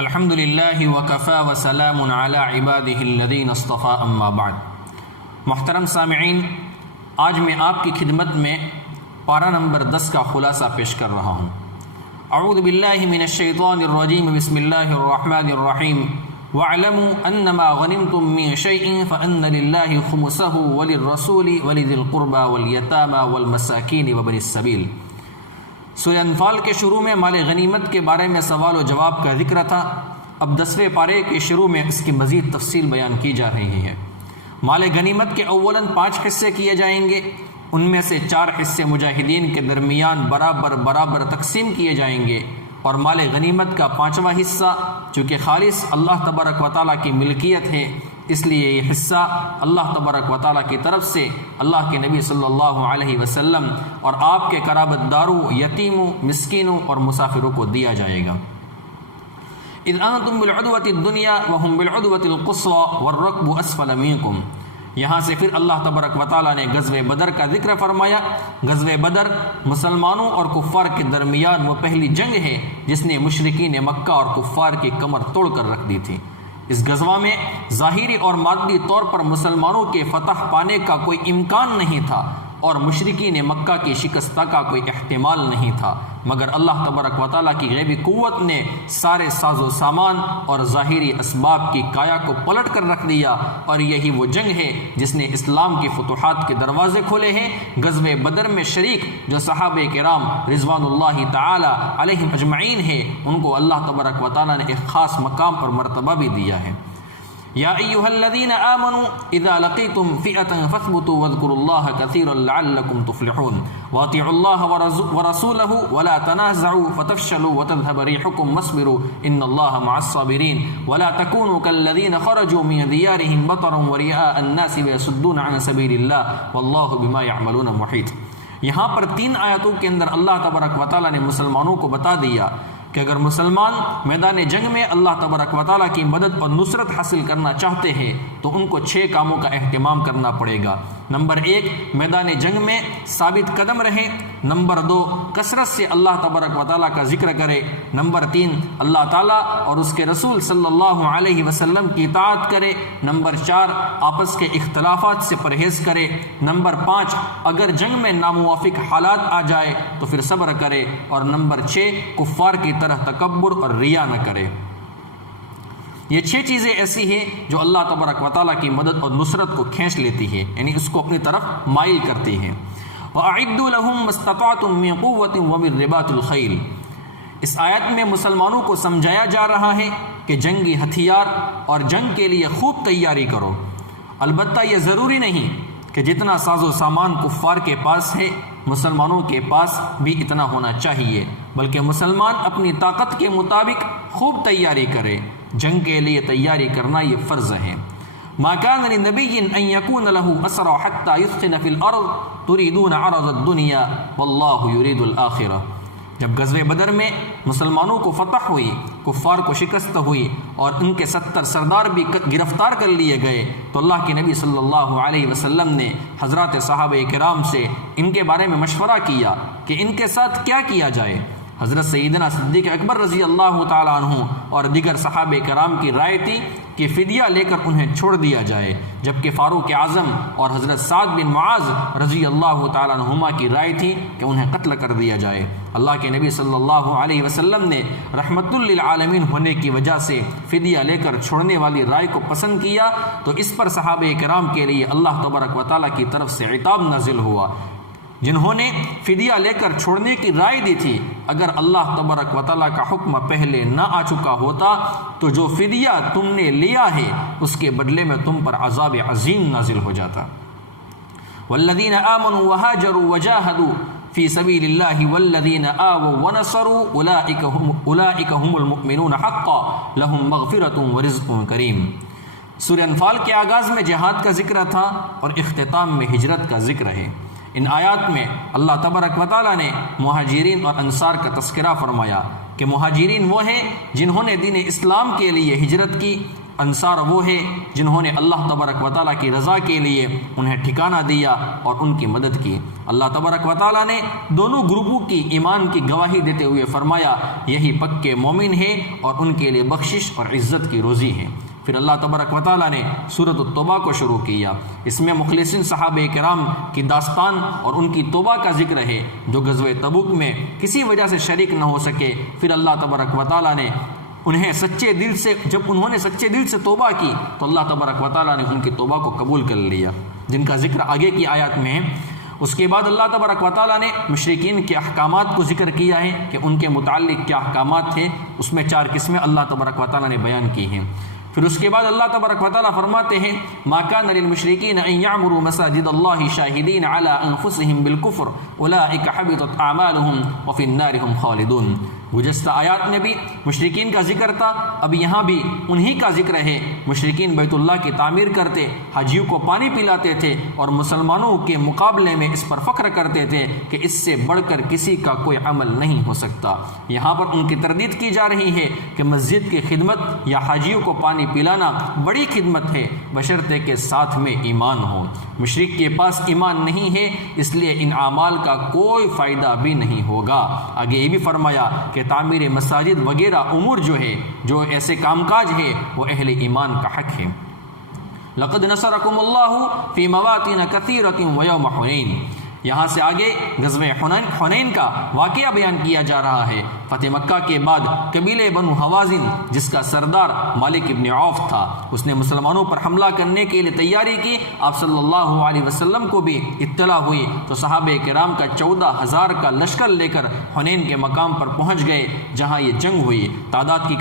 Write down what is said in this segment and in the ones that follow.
الحمد للہ وکفی وسلام علی عبادہ الذین اصطفی اما بعد۔ محترم سامعین، آج میں آپ کی خدمت میں پارہ نمبر 10 کا خلاصہ پیش کر رہا ہوں۔ اعوذ باللہ من الشیطان الرجیم، بسم اللہ الرحمن الرحیم۔ وَاعْلَمُوا أَنَّمَا غَنِمْتُم مِّن شَيْءٍ فَأَنَّ لِلَّهِ خُمُسَهُ وَلِلرَّسُولِ وَلِذِي الْقُرْبَى وَالْيَتَامَى وَالْمَسَاكِينِ وَابْنِ السَّبِيلِ۔ سورہ انفال کے شروع میں مال غنیمت کے بارے میں سوال و جواب کا ذکر تھا۔ اب 10ویں پارے کے شروع میں اس کی مزید تفصیل بیان کی جا رہی ہے۔ مال غنیمت کے اولاً 5 حصے کیے جائیں گے، ان میں سے 4 حصے مجاہدین کے درمیان برابر تقسیم کیے جائیں گے، اور مال غنیمت کا 5واں حصہ چونکہ خالص اللہ تبارک و تعالیٰ کی ملکیت ہے، اس لیے یہ حصہ اللہ تبارک و تعالیٰ کی طرف سے اللہ کے نبی صلی اللہ علیہ وسلم اور آپ کے قرابت داروں، یتیموں، مسکینوں اور مسافروں کو دیا جائے گا۔ اذ انتم بالعدوۃ الدنیا وهم بالعدوۃ القصوى والركب اسفل منکم۔ یہاں سے پھر اللہ تبارک و تعالیٰ نے غزوہ بدر کا ذکر فرمایا۔ غزوہ بدر مسلمانوں اور کفار کے درمیان وہ پہلی جنگ ہے جس نے مشرکین مکہ اور کفار کی کمر توڑ کر رکھ دی تھی۔ اس غزوہ میں ظاہری اور مادی طور پر مسلمانوں کے فتح پانے کا کوئی امکان نہیں تھا اور مشرکین مکہ کی شکست کا کوئی احتمال نہیں تھا، مگر اللہ تبارک و تعالیٰ کی غیبی قوت نے سارے ساز و سامان اور ظاہری اسباب کی کایا کو پلٹ کر رکھ دیا، اور یہی وہ جنگ ہے جس نے اسلام کی فتوحات کے دروازے کھولے ہیں۔ غزوہ بدر میں شریک جو صحابہ کرام رضوان اللہ تعالی علیہم اجمعین ہیں، ان کو اللہ تبارک و تعالیٰ نے ایک خاص مقام اور مرتبہ بھی دیا ہے۔ یا ایھا الذین آمنوا اذا لقیتم فئة فاثبتوا واذکروا اللہ کثیرا لعلکم تفلحون واطیعوا اللہ ورسولہ ولا تنازعوا فتفشلوا وتذهب ريحكم واصبروا ان اللہ مع الصابرین ولا تکونوا كالذین خرجوا من دیارهم بطرا ورئاء الناس ويصدون عن سبیل اللہ واللہ بما يعملون محیط۔ یہاں پر 3 آیاتوں کے اندر اللہ تبارک و تعالیٰ نے مسلمانوں کو بتا دیا کہ اگر مسلمان میدان جنگ میں اللہ تبارک و تعالیٰ کی مدد اور نصرت حاصل کرنا چاہتے ہیں تو ان کو 6 کاموں کا اہتمام کرنا پڑے گا۔ نمبر 1، میدان جنگ میں ثابت قدم رہے۔ نمبر 2، کثرت سے اللہ تبارک و تعالیٰ کا ذکر کرے۔ نمبر 3، اللہ تعالیٰ اور اس کے رسول صلی اللہ علیہ وسلم کی اطاعت کرے۔ نمبر 4، آپس کے اختلافات سے پرہیز کرے۔ نمبر 5، اگر جنگ میں ناموافق حالات آ جائے تو پھر صبر کرے۔ اور نمبر 6، کفار کی طرح تکبر اور ریا نہ کرے۔ یہ 6 چیزیں ایسی ہیں جو اللہ تبارک و تعالیٰ کی مدد اور نصرت کو کھینچ لیتی ہے، یعنی اس کو اپنی طرف مائل کرتی ہے۔ وَأَعِدُّوا لَهُم مَّا اسْتَطَعْتُم مِّن قُوَّةٍ وَمِن رِّبَاطِ الْخَيْلِ۔ اس آیت میں مسلمانوں کو سمجھایا جا رہا ہے کہ جنگی ہتھیار اور جنگ کے لیے خوب تیاری کرو۔ البتہ یہ ضروری نہیں کہ جتنا ساز و سامان کفار کے پاس ہے مسلمانوں کے پاس بھی اتنا ہونا چاہیے، بلکہ مسلمان اپنی طاقت کے مطابق خوب تیاری کرے۔ جنگ کے لیے تیاری کرنا یہ فرض ہے۔ ما كان لنبي ان يكون له اسرى حتى يثخن في الارض تريدون عرض الدنيا والله يريد الاخره۔ جب غزوہ بدر میں مسلمانوں کو فتح ہوئی، کفار کو شکست ہوئی اور ان کے 70 سردار بھی گرفتار کر لیے گئے تو اللہ کے نبی صلی اللہ علیہ وسلم نے حضرات صحابہ کرام سے ان کے بارے میں مشورہ کیا کہ ان کے ساتھ کیا کیا جائے۔ حضرت سیدنا صدیق اکبر رضی اللہ تعالیٰ عنہ اور دیگر صحابہ کرام کی رائے تھی کہ فدیہ لے کر انہیں چھوڑ دیا جائے، جبکہ فاروق اعظم اور حضرت سعد بن معاذ رضی اللہ تعالیٰ عنہما کی رائے تھی کہ انہیں قتل کر دیا جائے۔ اللہ کے نبی صلی اللہ علیہ وسلم نے رحمت للعالمین ہونے کی وجہ سے فدیہ لے کر چھوڑنے والی رائے کو پسند کیا، تو اس پر صحابہ کرام کے لیے اللہ تبارک و تعالیٰ کی طرف سے عتاب نازل ہوا۔ جنہوں نے فدیہ لے کر چھوڑنے کی رائے دی تھی، اگر اللہ تبارک و تعالیٰ کا حکم پہلے نہ آ چکا ہوتا تو جو فدیہ تم نے لیا ہے اس کے بدلے میں تم پر عذاب عظیم نازل ہو جاتا۔ والذین آمنوا وہاجروا وجاہدوا فی سبیل اللہ والذین آووا ونصروا اولئک هم المؤمنون حقا لهم مغفرۃ ورزق کریم۔ سورہ انفال کے آغاز میں جہاد کا ذکر تھا اور اختتام میں ہجرت کا ذکر ہے۔ ان آیات میں اللہ تبارک و تعالیٰ نے مہاجرین اور انصار کا تذکرہ فرمایا کہ مہاجرین وہ ہیں جنہوں نے دین اسلام کے لیے ہجرت کی، انصار وہ ہے جنہوں نے اللہ تبارک و تعالیٰ کی رضا کے لیے انہیں ٹھکانہ دیا اور ان کی مدد کی۔ اللہ تبارک و تعالیٰ نے دونوں گروپوں کی ایمان کی گواہی دیتے ہوئے فرمایا یہی پکے مومن ہیں اور ان کے لیے بخشش اور عزت کی روزی ہے۔ پھر اللہ تبارک و تعالیٰ نے سورۃ التوبہ کو شروع کیا۔ اس میں مخلصین صحابہ کرام کی داستان اور ان کی توبہ کا ذکر ہے جو غزوہ تبوک میں کسی وجہ سے شریک نہ ہو سکے۔ پھر اللہ تبارک و تعالیٰ نے جب انہوں نے سچے دل سے توبہ کی تو اللہ تبارک و تعالیٰ نے ان کی توبہ کو قبول کر لیا، جن کا ذکر آگے کی آیات میں ہے۔ اس کے بعد اللہ تبارک و تعالیٰ نے مشرکین کے احکامات کو ذکر کیا ہے کہ ان کے متعلق کیا احکامات تھے، اس میں 4 قسمیں اللہ تبارک و تعالیٰ نے بیان کی ہیں۔ پھر اس کے بعد اللہ تبارک و تعالیٰ فرماتے ہیں ما کان للمشرکین ان یعمروا مساجد اللہ شاہدین علی انفسہم بالکفر اولئک حبطت اعمالہم وفی النار ہم خالدون۔ گزشتہ آیات میں بھی مشرکین کا ذکر تھا، اب یہاں بھی انہی کا ذکر ہے۔ مشرکین بیت اللہ کی تعمیر کرتے، حاجیوں کو پانی پلاتے تھے اور مسلمانوں کے مقابلے میں اس پر فخر کرتے تھے کہ اس سے بڑھ کر کسی کا کوئی عمل نہیں ہو سکتا۔ یہاں پر ان کی تردید کی جا رہی ہے کہ مسجد کی خدمت یا حاجیوں کو پانی پلانا بڑی خدمت ہے بشرطے کے ساتھ میں ایمان ہو۔ مشرک کے پاس ایمان نہیں ہے، اس لیے ان اعمال کا کوئی فائدہ بھی نہیں ہوگا۔ آگے یہ بھی فرمایا کہ تعمیر مساجد وغیرہ امور جو ایسے کام کاج ہے وہ اہل ایمان کا حق ہے۔ لقد نصرکم اللہ فی مواطن کثیرۃ ویوم حنین۔ یہاں سے آگے غزوہ حنین کا واقعہ بیان کیا جا رہا ہے۔ فتح مکہ کے بعد قبیلے بنو حوازن جس کا سردار مالک ابن عوف تھا، اس نے مسلمانوں پر حملہ کرنے کے لیے تیاری کی۔ آپ صلی اللہ علیہ وسلم کو بھی اطلاع ہوئی تو صحابہ کرام کا 14,000 کا لشکر لے کر حنین کے مقام پر پہنچ گئے جہاں یہ جنگ ہوئی۔ تعداد کی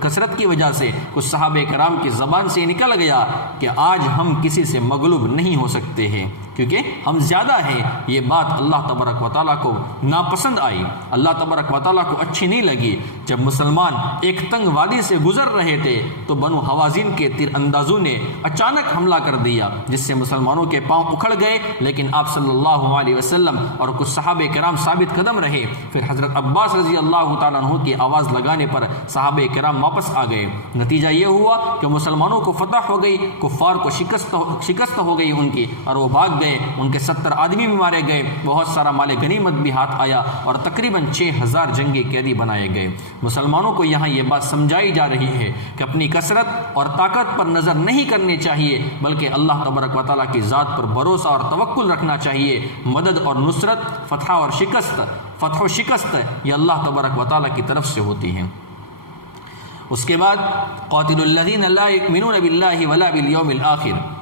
کثرت کی وجہ سے کچھ صحابہ کرام کی زبان سے نکل گیا کہ آج ہم کسی سے مغلوب نہیں ہو سکتے ہیں کیونکہ ہم زیادہ ہیں۔ یہ بات اللہ تبارک و تعالیٰ کو ناپسند آئی، اللہ تبارک و تعالیٰ کو اچھی نہیں لگی۔ جب مسلمان ایک تنگ وادی سے گزر رہے تھے تو بنو حوازن کے تیر اندازوں نے اچانک حملہ کر دیا جس سے مسلمانوں کے پاؤں اکھڑ گئے، لیکن آپ صلی اللہ علیہ وسلم اور کچھ صحابہ کرام ثابت قدم رہے۔ پھر حضرت عباس رضی اللہ تعالیٰ عنہ کی آواز لگانے پر صحابہ کرام واپس آ گئے۔ نتیجہ یہ ہوا کہ مسلمانوں کو فتح ہو گئی، کفار کو شکست ہو گئی ان کی، اور وہ بھاگ گئے۔ ان کے 70 آدمی بھی مارے گئے، بہت سارا مال غنیمت بھی ہاتھ آیا اور تقریباً 6,000 جنگی قیدی بنائے گئے۔ مسلمانوں کو یہاں یہ بات سمجھائی جا رہی ہے کہ اپنی کثرت اور طاقت پر نظر نہیں کرنی چاہیے بلکہ اللہ تبارک و تعالیٰ کی ذات پر بھروسہ اور توکل رکھنا چاہیے۔ مدد اور نصرت، فتح و شکست یہ اللہ تبارک و تعالیٰ کی طرف سے ہوتی ہیں۔ اس کے بعد قاتل الذین لا یؤمنون باللہ ولا بالیوم الآخر۔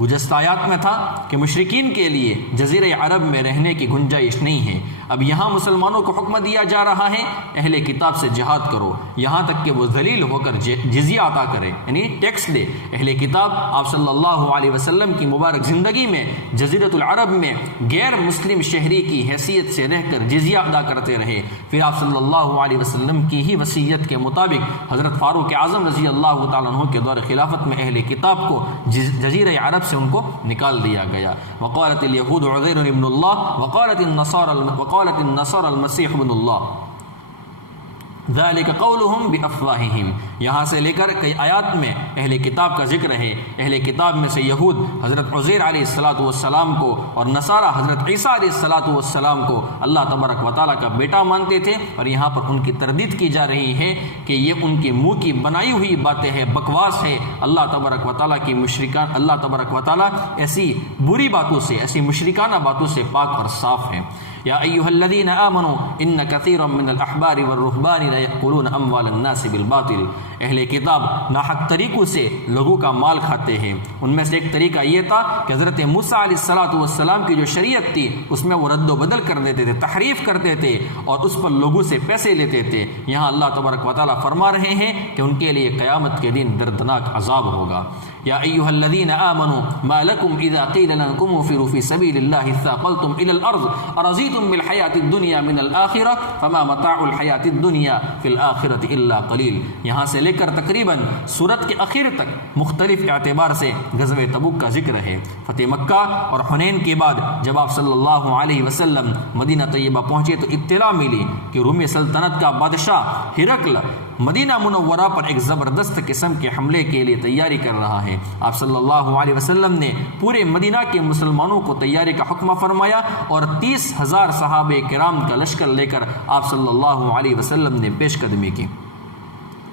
گزشتہ آیات میں تھا کہ مشرکین کے لیے جزیرہ عرب میں رہنے کی گنجائش نہیں ہے۔ اب یہاں مسلمانوں کو حکم دیا جا رہا ہے اہل کتاب سے جہاد کرو یہاں تک کہ وہ ذلیل ہو کر جزیہ عطا کرے، یعنی ٹیکس دے۔ اہل کتاب آپ صلی اللہ علیہ وسلم کی مبارک زندگی میں جزیرۃ العرب میں غیر مسلم شہری کی حیثیت سے رہ کر جزیہ ادا کرتے رہے۔ پھر آپ صلی اللہ علیہ وسلم کی ہی وصیت کے مطابق حضرت فاروق اعظم رضی اللہ تعالیٰ عنہ کے دور خلافت میں اہل کتاب کو جزیرہ عرب سے ان کو نکال دیا گیا۔ وقالت الیہود عزیر ابن اللہ وقالت النصارى المسیح ابن اللہ ذالک قولہم بافواہہم۔ یہاں سے لے کر کئی آیات میں اہل کتاب کا ذکر ہے۔ اہل کتاب میں سے یہود حضرت عزیر علیہ السلام کو اور نصارہ حضرت عیسیٰ علیہ السلام کو اللہ تبارک و تعالیٰ کا بیٹا مانتے تھے، اور یہاں پر ان کی تردید کی جا رہی ہے کہ یہ ان کے منہ کی بنائی ہوئی باتیں ہیں، بکواس ہے۔ اللہ تبارک و تعالیٰ کی اللہ تبارک و تعالیٰ ایسی بری باتوں سے، ایسی مشرکانہ باتوں سے پاک اور صاف ہیں۔ یا ایھا الذین آمنوا ان کثیرا من الاحبار والرہبان لیأکلون اموال الناس بالباطل۔ اہل کتاب ناحق طریقوں سے لوگوں کا مال کھاتے ہیں۔ ان میں سے ایک طریقہ یہ تھا کہ حضرت موسیٰ علیہ السلام کی جو شریعت تھی اس میں وہ رد و بدل کر دیتے تھے، تحریف کرتے تھے اور اس پر لوگوں سے پیسے لیتے تھے۔ یہاں اللہ تبارک و تعالیٰ فرما رہے ہیں کہ ان کے لیے قیامت کے دن دردناک عذاب ہوگا۔ یا ایھا الذین آمنوا ما لکم اذا قیل لکم انفروا فی سبیل اللہ اثاقلتم الی الارض ارضیتم بالحیاۃ الدنیا من الآخرہ فما متاع الحیاۃ الدنیا فی الآخرۃ الا قلیل۔ یہاں سے لے کر تقریباً سورت کے اخیر تک مختلف اعتبار سے غزوہ تبوک کا ذکر ہے۔ فتح مکہ اور حنین کے بعد جب آپ صلی اللہ علیہ وسلم مدینہ طیبہ پہنچے تو اطلاع ملی کہ رومی سلطنت کا بادشاہ ہرقل مدینہ منورہ پر ایک زبردست قسم کے حملے کے لیے تیاری کر رہا ہے۔ آپ صلی اللہ علیہ وسلم نے پورے مدینہ کے مسلمانوں کو تیاری کا حکم فرمایا اور 30,000 صحابہ کرام کا لشکر لے کر آپ صلی اللہ علیہ وسلم نے پیش قدمی کی۔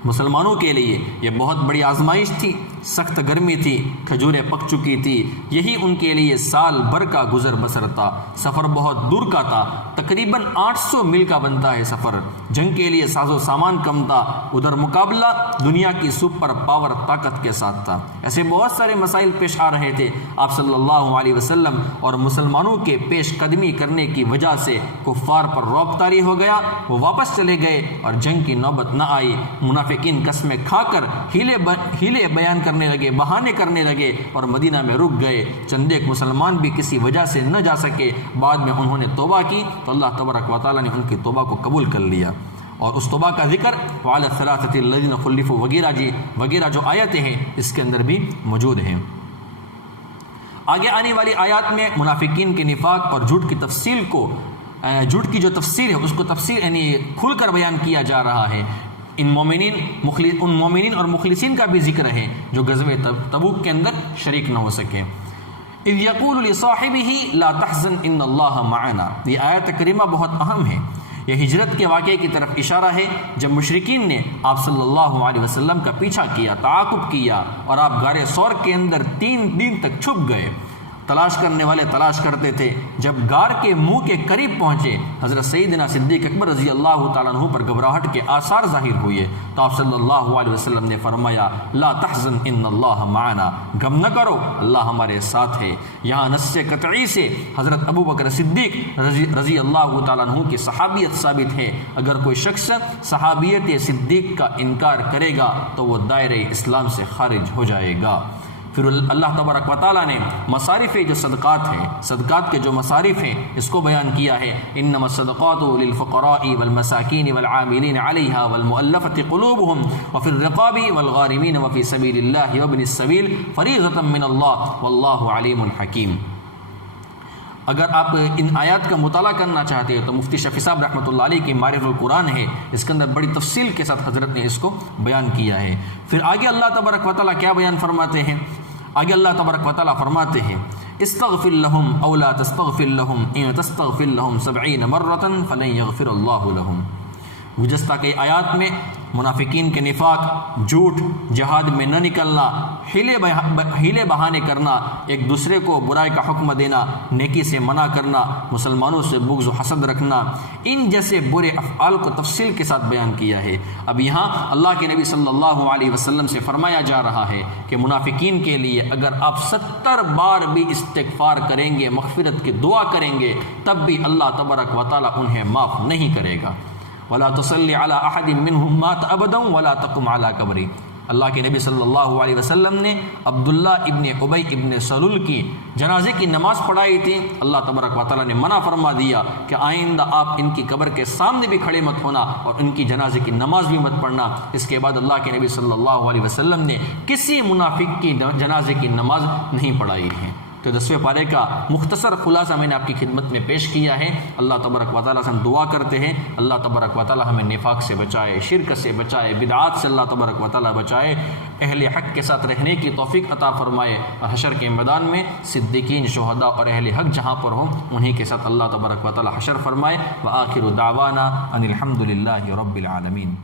مسلمانوں کے لیے یہ بہت بڑی آزمائش تھی، سخت گرمی تھی، کھجوریں پک چکی تھی، یہی ان کے لیے سال بھر کا گزر بسر تھا۔ سفر بہت دور کا تھا، تقریباً 800 میل کا بنتا ہے سفر۔ جنگ کے لیے ساز و سامان کم تھا، ادھر مقابلہ دنیا کی سپر پاور طاقت کے ساتھ تھا۔ ایسے بہت سارے مسائل پیش آ رہے تھے۔ آپ صلی اللہ علیہ وسلم اور مسلمانوں کے پیش قدمی کرنے کی وجہ سے کفار پر رعب طاری ہو گیا، وہ واپس چلے گئے اور جنگ کی نوبت نہ آئی۔ منافقین قسمیں کھا کر ہیلے بیان کرنے لگے، بہانے کرنے لگے اور مدینہ میں رک گئے۔ چند ایک مسلمان بھی کسی وجہ سے نہ جا سکے، بعد میں انہوں نے توبہ کی تو اللہ تبارک و تعالیٰ نے ان کی توبہ کو قبول کر لیا، اور اس توبہ کا ذکر وعلی الثلاثۃ الذین خلفوا وغیرہ جو آیتیں ہیں اس کے اندر بھی موجود ہیں۔ آگے آنے والی آیات میں منافقین کے نفاق اور جھوٹ کی جو تفصیل ہے اس کو یعنی کھل کر بیان کیا جا رہا ہے۔ ان مومنین اور مخلصین کا بھی ذکر ہے جو غزوہ تبوک کے اندر شریک نہ ہو سکے۔ اذ یقول لصاحبہ لا تحزن ان اللہ معنا، یہ آیت کریمہ بہت اہم ہے۔ یہ ہجرت کے واقعے کی طرف اشارہ ہے، جب مشرکین نے آپ صلی اللہ علیہ وسلم کا پیچھا کیا، تعاقب کیا اور آپ غار ثور کے اندر 3 دن تک چھپ گئے۔ تلاش کرنے والے تلاش کرتے تھے، جب غار کے منہ کے قریب پہنچے حضرت سیدنا صدیق اکبر رضی اللہ تعالیٰ عنہ پر گھبراہٹ کے آثار ظاہر ہوئے تو آپ صلی اللہ علیہ وسلم نے فرمایا لا تحزن ان اللہ معنا، غم نہ کرو اللہ ہمارے ساتھ ہے۔ یہاں نص قطعی سے حضرت ابو بکر صدیق رضی اللہ تعالیٰ عنہ کی صحابیت ثابت ہے۔ اگر کوئی شخص صحابیت صدیق کا انکار کرے گا تو وہ دائرہ اسلام سے خارج ہو جائے گا۔ پھر اللہ تبارک و تعالیٰ نے مصارف جو صدقات ہیں، صدقات کے جو مصارف ہیں اس کو بیان کیا ہے۔ انما الصدقات للفقراء والمساکین والعاملین علیہا والمؤلفۃ قلوبہم وفی الرقاب والغارمین وفی سبیل اللہ وابن السبیل فریضۃ من اللہ واللہ علیم حکیم۔ اگر آپ ان آیات کا مطالعہ کرنا چاہتے ہیں تو مفتی شفیع صاحب رحمۃ اللہ علیہ کی معارف القرآن ہے، اس کے اندر بڑی تفصیل کے ساتھ حضرت نے اس کو بیان کیا ہے۔ پھر آگے اللہ تبارک و تعالیٰ کیا بیان فرماتے ہیں؟ آگے اللہ تبارک و تعالیٰ فرماتے ہیں استغفر لهم او لا تستغفر لهم ان تستغفر لهم 70 مرة فلن يغفر الله لهم۔ گزشتہ کئی آیات میں منافقین کے نفاق، جھوٹ، جہاد میں نہ نکلنا، ہیلے بہانے کرنا، ایک دوسرے کو برائی کا حکم دینا، نیکی سے منع کرنا، مسلمانوں سے بغض و حسد رکھنا، ان جیسے برے افعال کو تفصیل کے ساتھ بیان کیا ہے۔ اب یہاں اللہ کے نبی صلی اللہ علیہ وسلم سے فرمایا جا رہا ہے کہ منافقین کے لیے اگر آپ 70 بار بھی استغفار کریں گے، مغفرت کی دعا کریں گے، تب بھی اللہ تبارک و تعالیٰ انہیں معاف نہیں کرے گا۔ ولا تصلی علی احد منهم مات ابدا ولا تقم علی قبری۔ اللہ کے نبی صلی اللہ علیہ وسلم نے عبداللہ ابن ابی ابن سلول کی جنازے کی نماز پڑھائی تھی۔ اللہ تبارک و تعالیٰ نے منع فرما دیا کہ آئندہ آپ ان کی قبر کے سامنے بھی کھڑے مت ہونا اور ان کی جنازے کی نماز بھی مت پڑھنا۔ اس کے بعد اللہ کے نبی صلی اللہ علیہ وسلم نے کسی منافق کی جنازے کی نماز نہیں پڑھائی ہے۔ تو 10ویں پارے کا مختصر خلاصہ میں نے آپ کی خدمت میں پیش کیا ہے۔ اللہ تبارک و تعالیٰ سے ہم دعا کرتے ہیں اللہ تبارک و تعالیٰ ہمیں نفاق سے بچائے، شرک سے بچائے، بدعات سے اللہ تبارک و تعالیٰ بچائے، اہل حق کے ساتھ رہنے کی توفیق عطا فرمائے، اور حشر کے میدان میں صدیقین، شہداء اور اہل حق جہاں پر ہوں انہی کے ساتھ اللہ تبارک و تعالیٰ حشر فرمائے۔ وآخر دعوانا ان الحمد للہ رب العالمین۔